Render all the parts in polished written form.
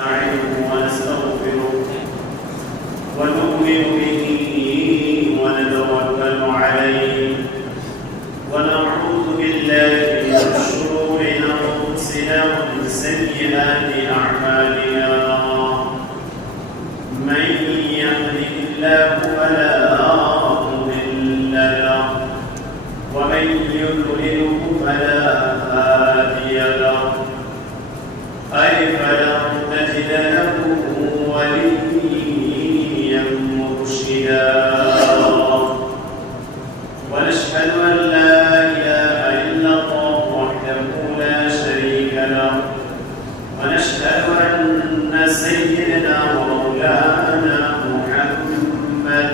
نستعينه ونستغفره ونؤمن به ونتوكل عليه ونعوذ بالله من شرور انفسنا ومن سيئات اعمالنا من يهده الله فلا مضل له ومن يضلله فلا هادي له فلن تجد له وليا مرشدا ونشهد أن لا إله إلا الله وحده لا شريك له ونشهد أن سيدنا ومولانا محمد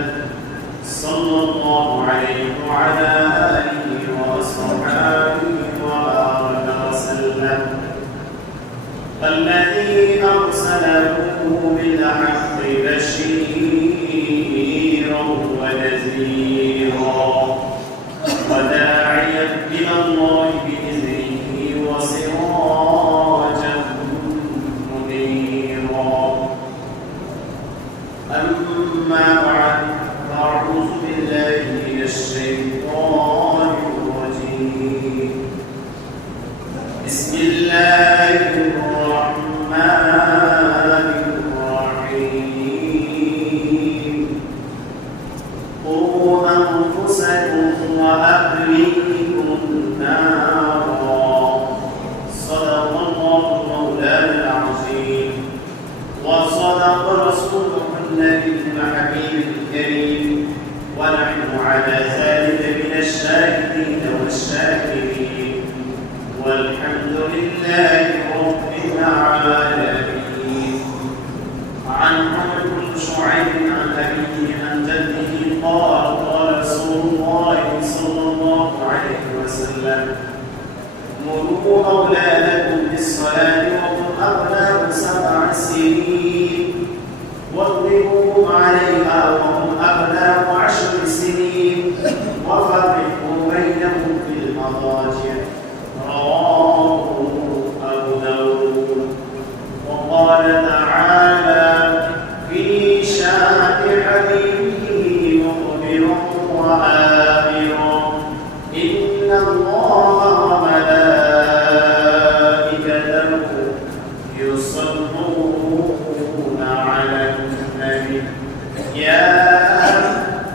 صلى الله عليه وعلى آله وأصحابه وبارك وسلم الذي أرسله بالحق بشيرا ونذيرا وداعيا إلى الله بإذنه وسراجا منيرا أما بعد فأعوذ بالله من الشيطان الرجيم بسم الله الرحمن الرحيم قوا أنفسكم وأهليكم نارا صدق الله مولانا العظيم وصدق رسوله النبي الحبيب الكريم ونحن على ذلك من الشاهدين والشاكرين والحمد لله رب العالمين. عن عمرو بن شعيب عن أبيه عن جده قال رسول الله صلى الله عليه وسلم مروا أولادكم بالصلاة وهم أبناء 7 سنين واضربوهم عليها وهم أبناء 10 سنين وفرقوا بينهم في المضاجع رواه أبو داود. وقال تعالى في شأن حبيبه مخبرا وآمرا إن الله وملائكته يصلون على النبي يا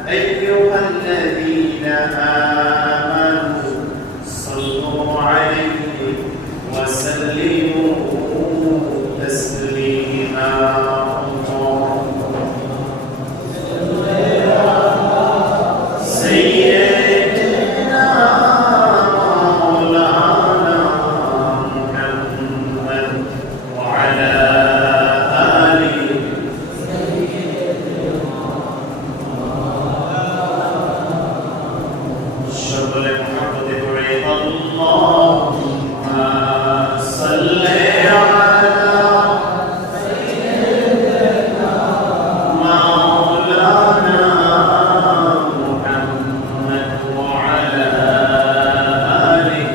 أيها الذين آمنوا صلوا عليه وسلموا تسليما. سيدنا مولانا محمد وعلى آله شكر محمد اللهم صل على سيدنا مولانا محمد وعلى آله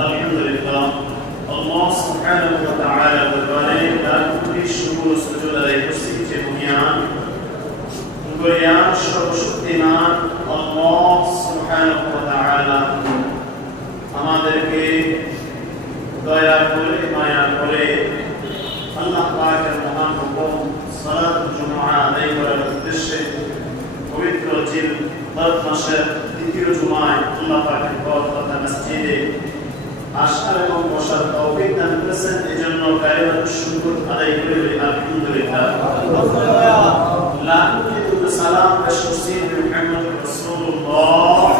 الحمد لله. الله سبحانه وتعالى بقائه كل الشكر والسجود عليه جميعا গরিয়ান সর্বশক্তিমান আল্লাহ সুবহানাহু ওয়া তাআলা আমাদেরকে দয়া করে মায়া করে আল্লাহ পাকের মহান হুকুম সালাত জুমআ আদায় করার উদ্দেশ্যে পবিত্র জিলহজ মাসের দ্বিতীয় জুমায় আল্লাহ পাকের ঘর তথা মসজিদে আসার এবং বসার তৌফিক দান করেছেন। এজন্য কায়দাত শুকর আদায় করে আলহামদুলিল্লাহ। সালাম পেশ করছি মুহাম্মদ রাসূলুল্লাহ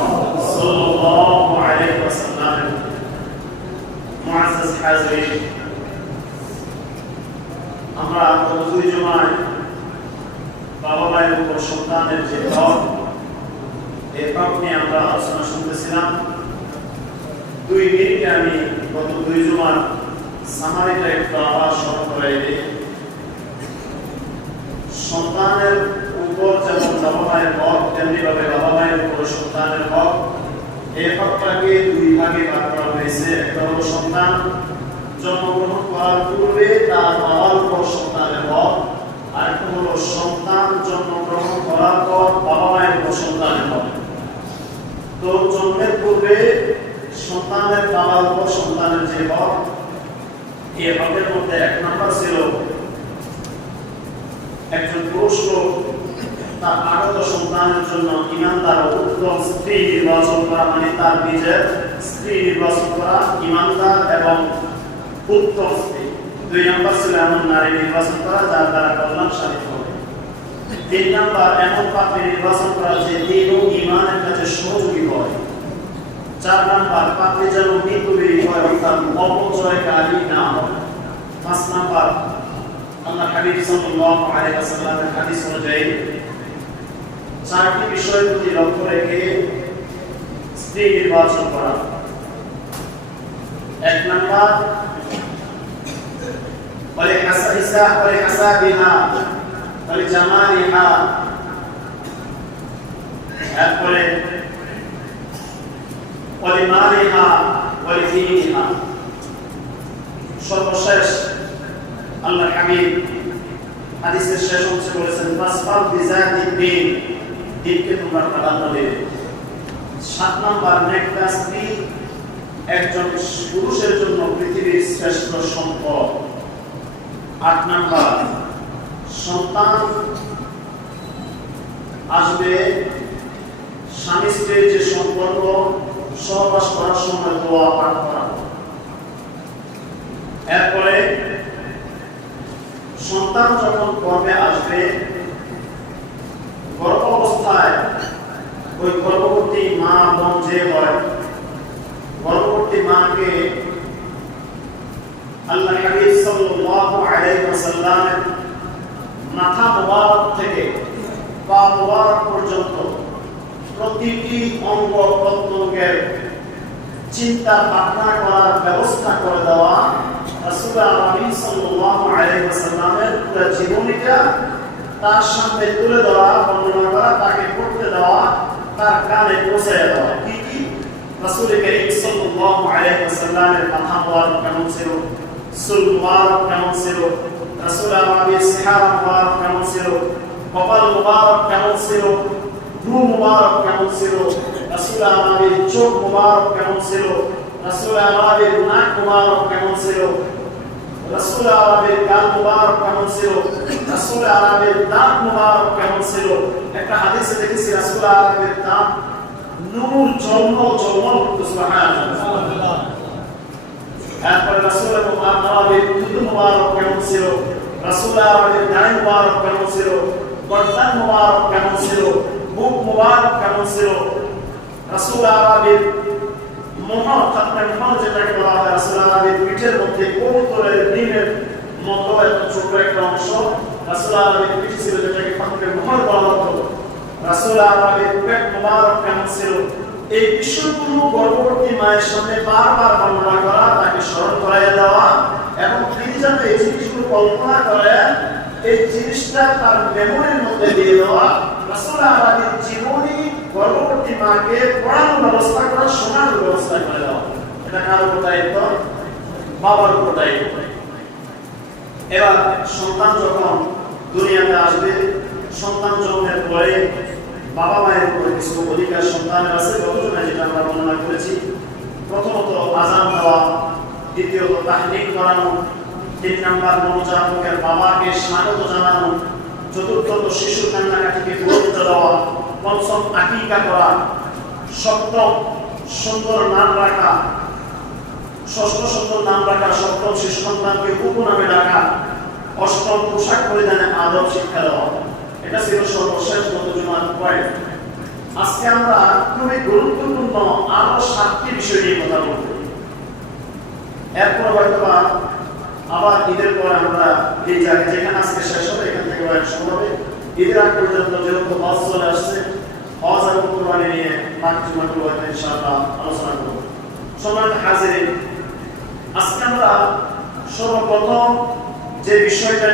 সাল্লাল্লাহু আলাইহি ওয়াসাল্লাম। মুআজ্জাজ হাজিরিন, আমরা দুই জুমায় বাবা মায়ের উপর সন্তানের যে হক এই হক নিয়ে আমরা আলোচনা শুনতেছিলাম। 2 মিনিটে আমি গত 2 জুমার সামারিটা একটু আবার স্মরণ করাই দিই। সন্তানের উপর যেমন বাবা মায়ের হক, তেমনি ভাবে বাবা মায়ের উপর সন্তানের হক এই হকটাকে দুই ভাগে ভাগ করা হয়েছে। একটা হলো সন্তান জন্মগ্রহণ করার পূর্বে তার বাবার উপর সন্তানের হক, আর একটা হলো সন্তান জন্মগ্রহণ করার পর বাবা মায়ের উপর সন্তানের হক। তো জন্মের পূর্বে সন্তানের বাবার উপর সন্তানের যে হক, এই হকের মধ্যে এক নম্বর ছিল একজন পুরুষ লোক তার আগত সন্তানের জন্য ইমানদার ও উত্তম স্ত্রী নির্বাচন করা, মানে তার নিজের স্ত্রী নির্বাচন করা, ইমানদার এবং উত্তম স্ত্রী। দুই নম্বর ছিল এমন নারী নির্বাচন করা যার দ্বারা কল্যাণ সাধিত হবে। তিন নম্বর এমন পাত্রী নির্বাচন করা যে দিন ও ইমানের কাছে সহযোগী হয়। চার নম্বর পাত্রী যেন বিদ্রোহী হয়, অর্থাৎ অপচয়কারী না হয়। পাঁচ নম্বর আল্লাহ হাবিব সাল্লাল্লাহু আলাইহি ওয়াসাল্লামের হাদিস অনুযায়ী চারটি বিষয়ের প্রতি লক্ষ্য রেখে স্ত্রী নির্বাচন করা। এক নম্বর ولحسابها ولجمالها, এরপরে ولمالها ولدينها। সর্বশেষ আল্লাহ হাবিব হাদিসের শেষ অংশে বলেছেন ফাসফার বিজাতি দ্বীন, দ্বীনকে তোমরা প্রাধান্য দেবে। 7 নম্বর নেকটা স্ত্রী একজন পুরুষের জন্য পৃথিবীর শ্রেষ্ঠ সম্পদ। 8 নম্বর সন্তান আসবে স্বামী স্ত্রীর যে সম্পর্ক, সহবাস করার সময় দোয়া পাঠ করা। এরপরে সন্তান যখন গর্ভে আসবে, গর্ভ অবস্থায় ওই গর্ভবতী মা বোন যে হয়, গর্ভবতী মাকে আল্লাহ হাবিব সাল্লাল্লাহু আলাইহি ওয়াসাল্লামের মাথা মুবারক থেকে পা মুবারক পর্যন্ত প্রতিটি অঙ্গ প্রত্যঙ্গের চিন্তা ভাবনা করার ব্যবস্থা করে দেওয়া, রাসূলুল্লাহ সাল্লাল্লাহু আলাইহি ওয়াসাল্লামের পুরো জীবনীটা তার সামনে তুলে দেওয়া, বর্ণনা করা, তাকে পড়তে দেওয়া, তার কানে পৌঁছে দেওয়া। কি কি? রাসূল করিম সাল্লাল্লাহু আলাইহি ওয়াসাল্লামের মাথা মুবারক কেমন ছিল, চুল মুবারক কেমন ছিল, রাসূলুল্লাহর চেহারা মুবারক কেমন ছিল, কপাল মুবারক কেমন ছিল, ভ্রু মুবারক কেমন ছিল, রাসূলুল্লাহর চোখ মুবারক কেমন ছিল, রাসূলুল্লাহর নাক মুবারক কেমন ছিল, রাসূলুল্লাহর গাল মুবারক কেমন ছিল, রাসূলুল্লাহর দাঁত মুবারক কেমন ছিল। একটা হাদিসে দেখেছি রাসূলুল্লাহর দাঁত নূর ঝলমল ঝলমল করতে, সুবহানাল্লাহ। এরপর রাসূলুল্লাহর দুধ মুবারক কেমন ছিল, রাসূলুল্লাহর দাড়ি মুবারক কেমন ছিল, গর্দান মুবারক কেমন ছিল, বুক মুবারক কেমন ছিল, রাসূলুল্লাহর মোহর, খাতনার মোহর যেটাকে বলা হয়, রাসূলুল্লাহর পিঠের মধ্যে কবুতরের ডিমের মতো এত ছোট একটা অংশ, রাসূলুল্লাহর পিঠ ছিল যেটাকে খাতনার মোহর বলা হতো, রাসূলুল্লাহর পেট মুবারক কেমন ছিল। এই বিষয়গুলো গর্ভবতী মায়ের সামনে বারবার বর্ণনা করা, তাকে স্মরণ করাইয়া দেওয়া, এবং তিনি যেন এই জিনিসগুলো কল্পনা করে এই জিনিসটা তার মেমোরির মধ্যে দিয়ে দেওয়া। রাসূলুল্লাহর জীবনী গর্ভবতী মাকে পড়ানোর ব্যবস্থা করা, শোনানোর ব্যবস্থা করে দেওয়া। এটা কার উপর দায়িত্ব? বাবার উপর দায়িত্ব। এবার সন্তান যখন দুনিয়াতে আসবে, সন্তান জন্মের পরে বাবা মায়ের উপরে কিছু অধিকার সন্তানের আছে, গতজনে যেটা আমরা বর্ণনা করেছি। প্রথমত আযান দেওয়া, দ্বিতীয়ত তাহনিক করানো, 3 নম্বর নবজাতকের বাবাকে স্বাগত জানানো, চতুর্থত শিশুর কান্নাকাটিকে গুরুত্ব দেওয়া, পঞ্চম আকিকা করা, সপ্তম সুন্দর নাম রাখা, ষষ্ঠ সুন্দর নাম রাখা, সপ্তম শিশু সন্তানকে উপনামে ডাকা, অষ্টম পোশাক পরিধানে আদব শিক্ষা দেওয়া। এটা ছিল সর্বশেষ গত জুমার পয়েন্ট। আজকে আমরা খুবই গুরুত্বপূর্ণ আরো 7টি বিষয় নিয়ে কথা বলব। এরপর হয়তোবা আবার ঈদের পর আমরা এই জায়গায় যেখানে আজকে শেষ হবে এখান থেকে শুরু হবে। ঈদের আগ পর্যন্ত যেহেতু হজ চলে আসছে, হজ এবং কুরবানি নিয়ে বাকি জুমাগুলো হয়তো ইনশাআল্লাহ আলোচনা করব। সম্মানিত হাজিরিন, আজকে আমরা সর্বপ্রথম যে বিষয়টা